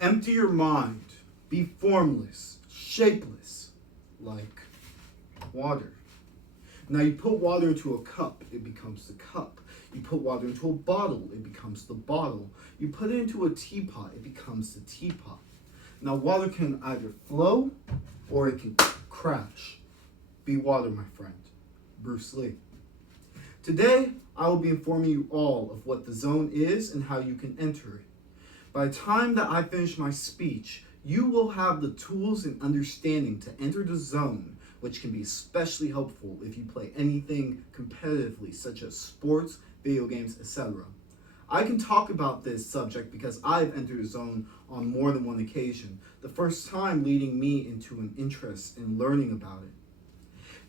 Empty your mind. Be formless, shapeless, like water. Now you put water into a cup, it becomes the cup. You put water into a bottle, it becomes the bottle. You put it into a teapot, it becomes the teapot. Now water can either flow or it can crash. Be water, my friend. Bruce Lee. Today, I will be informing you all of what the zone is and how you can enter it. By the time that I finish my speech, you will have the tools and understanding to enter the zone, which can be especially helpful if you play anything competitively, such as sports, video games, etc. I can talk about this subject because I've entered the zone on more than one occasion, the first time leading me into an interest in learning about it.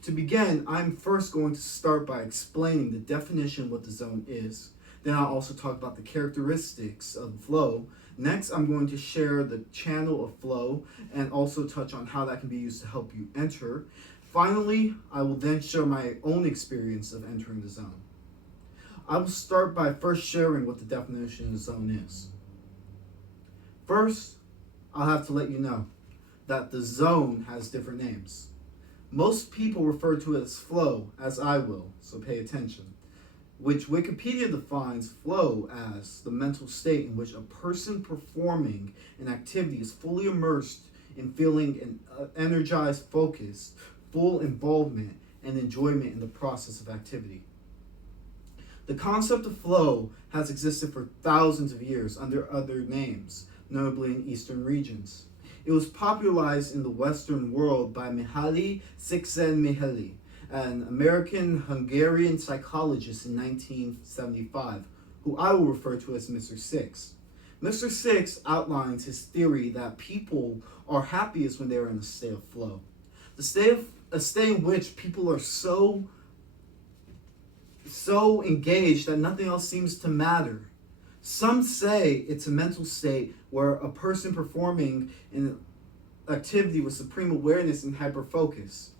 To begin, I'm first going to start by explaining the definition of what the zone is. Then I'll also talk about the characteristics of flow. Next, I'm going to share the channel of flow and also touch on how that can be used to help you enter. Finally, I will then share my own experience of entering the zone. I will start by first sharing what the definition of the zone is. First, I'll have to let you know that the zone has different names. Most people refer to it as flow, as I will, so pay attention, which Wikipedia defines flow as the mental state in which a person performing an activity is fully immersed in feeling an energized focus, full involvement, and enjoyment in the process of activity. The concept of flow has existed for thousands of years under other names, notably in Eastern regions. It was popularized in the Western world by Mihaly Csikszentmihalyi, an American-Hungarian psychologist in 1975, who I will refer to as Mr. Six. Mr. Six outlines his theory that people are happiest when they are in a state of flow. A state in which people are so engaged that nothing else seems to matter. Some say it's a mental state where a person performing an activity with supreme awareness and hyperfocus.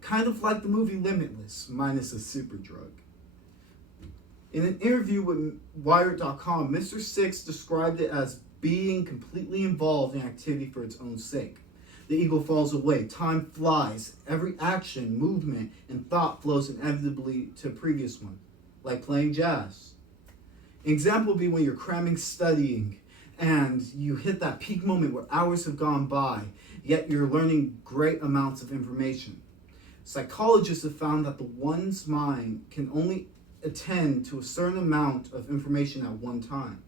Kind of like the movie Limitless, minus a super drug. In an interview with Wired.com, Mr. Six described it as being completely involved in activity for its own sake. The ego falls away, time flies, every action, movement, and thought flows inevitably to a previous one, like playing jazz. An example would be when you're cramming studying and you hit that peak moment where hours have gone by, yet you're learning great amounts of information. Psychologists have found that one's mind can only attend to a certain amount of information at one time.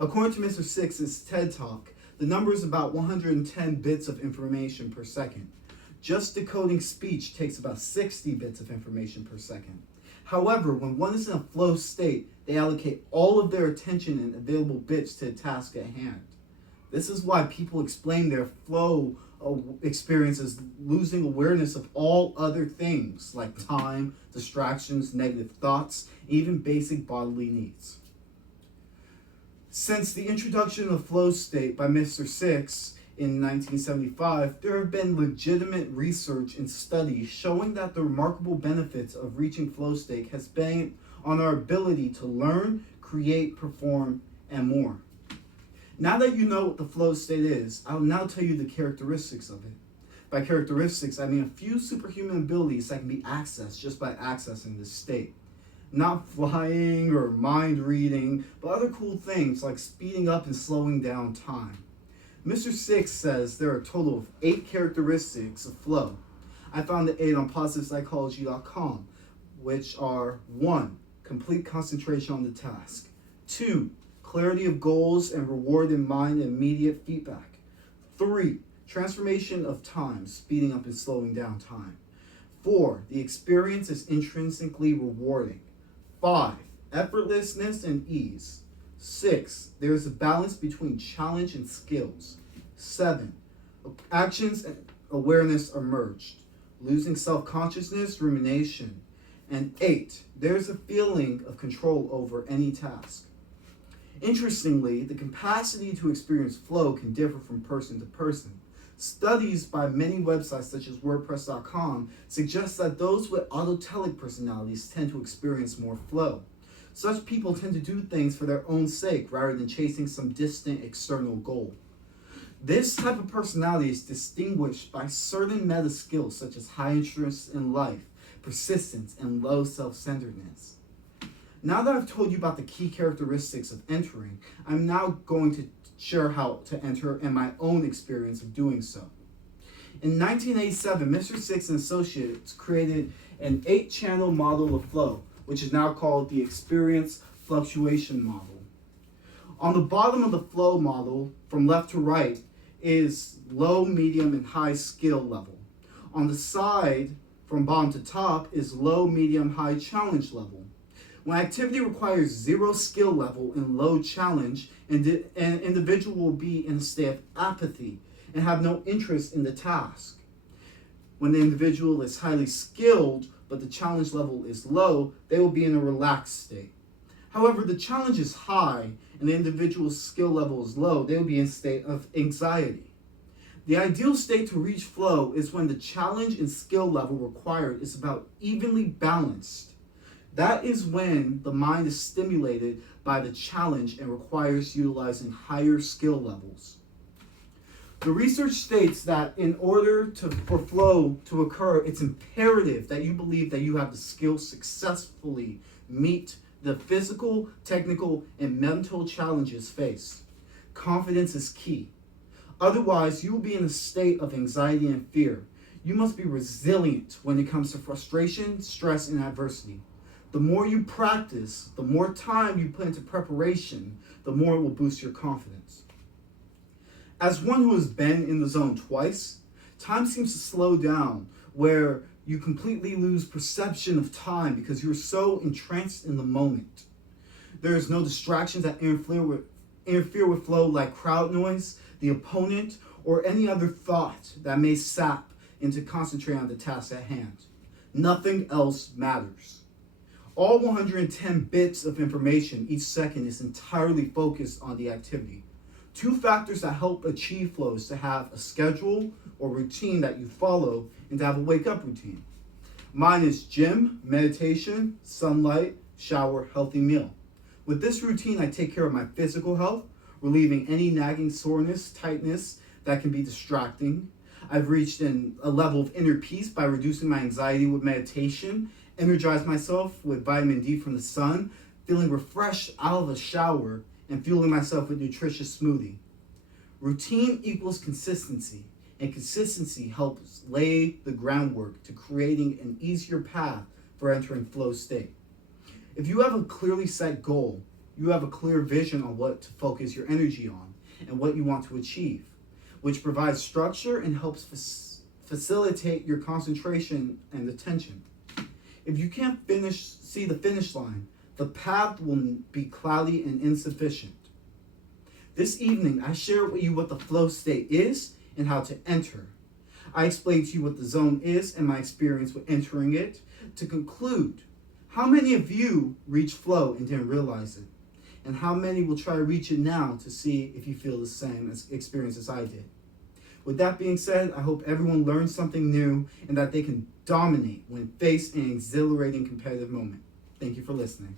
According to Mr. Six's TED Talk, the number is about 110 bits of information per second. Just decoding speech takes about 60 bits of information per second. However, when one is in a flow state, they allocate all of their attention and available bits to a task at hand. This is why people explain their flow experience as losing awareness of all other things like time, distractions, negative thoughts, even basic bodily needs. Since the introduction of flow state by Mr. Six in 1975, there have been legitimate research and studies showing that the remarkable benefits of reaching flow state has been on our ability to learn, create, perform, and more. Now that you know what the flow state is, I'll now tell you the characteristics of it. By characteristics, I mean a few superhuman abilities that can be accessed just by accessing this state. Not flying or mind reading, but other cool things like speeding up and slowing down time. Mr. Six says there are a total of 8 characteristics of flow. I found the 8 on PositivePsychology.com, which are 1. Complete concentration on the task. 2. Clarity of goals and reward in mind and immediate feedback. 3. Transformation of time, speeding up and slowing down time. 4. The experience is intrinsically rewarding. 5. Effortlessness and ease. 6. There is a balance between challenge and skills. 7. Actions and awareness are merged, losing self-consciousness, rumination. And 8. There is a feeling of control over any task. Interestingly, the capacity to experience flow can differ from person to person. Studies by many websites such as WordPress.com suggest that those with autotelic personalities tend to experience more flow. Such people tend to do things for their own sake rather than chasing some distant external goal. This type of personality is distinguished by certain meta skills such as high interest in life, persistence, and low self-centeredness. Now that I've told you about the key characteristics of entering, I'm now going to share how to enter and my own experience of doing so. In 1987, Mr. Six and Associates created an 8-channel model of flow, which is now called the Experience Fluctuation Model. On the bottom of the flow model, from left to right, is low, medium, and high skill level. On the side, from bottom to top, is low, medium, high challenge level. When activity requires 0 skill level and low challenge, an individual will be in a state of apathy and have no interest in the task. When the individual is highly skilled, but the challenge level is low, they will be in a relaxed state. However, the challenge is high and the individual's skill level is low, they will be in a state of anxiety. The ideal state to reach flow is when the challenge and skill level required is about evenly balanced. That is when the mind is stimulated by the challenge and requires utilizing higher skill levels. The research states that in order for flow to occur, it's imperative that you believe that you have the skills successfully meet the physical, technical, and mental challenges faced. Confidence is key. Otherwise, you will be in a state of anxiety and fear. You must be resilient when it comes to frustration, stress, and adversity. The more you practice, the more time you put into preparation, the more it will boost your confidence. As one who has been in the zone twice, time seems to slow down where you completely lose perception of time because you're so entranced in the moment. There is no distractions that interfere with flow like crowd noise, the opponent, or any other thought that may sap into concentrating on the task at hand. Nothing else matters. All 110 bits of information each second is entirely focused on the activity. 2 factors that help achieve flow is to have a schedule or routine that you follow and to have a wake-up routine. Mine is gym, meditation, sunlight, shower, healthy meal. With this routine, I take care of my physical health, relieving any nagging soreness, tightness that can be distracting. I've reached a level of inner peace by reducing my anxiety with meditation, energized myself with vitamin D from the sun, feeling refreshed out of a shower, and fueling myself with nutritious smoothie. Routine equals consistency, and consistency helps lay the groundwork to creating an easier path for entering flow state. If you have a clearly set goal, you have a clear vision on what to focus your energy on and what you want to achieve, which provides structure and helps facilitate your concentration and attention. If you can't see the finish line, the path will be cloudy and insufficient. This evening, I share with you what the flow state is and how to enter. I explain to you what the zone is and my experience with entering it. To conclude, how many of you reach flow and didn't realize it? And how many will try to reach it now to see if you feel the same experience as I did? With that being said, I hope everyone learns something new and that they can dominate when faced in an exhilarating competitive moment. Thank you for listening.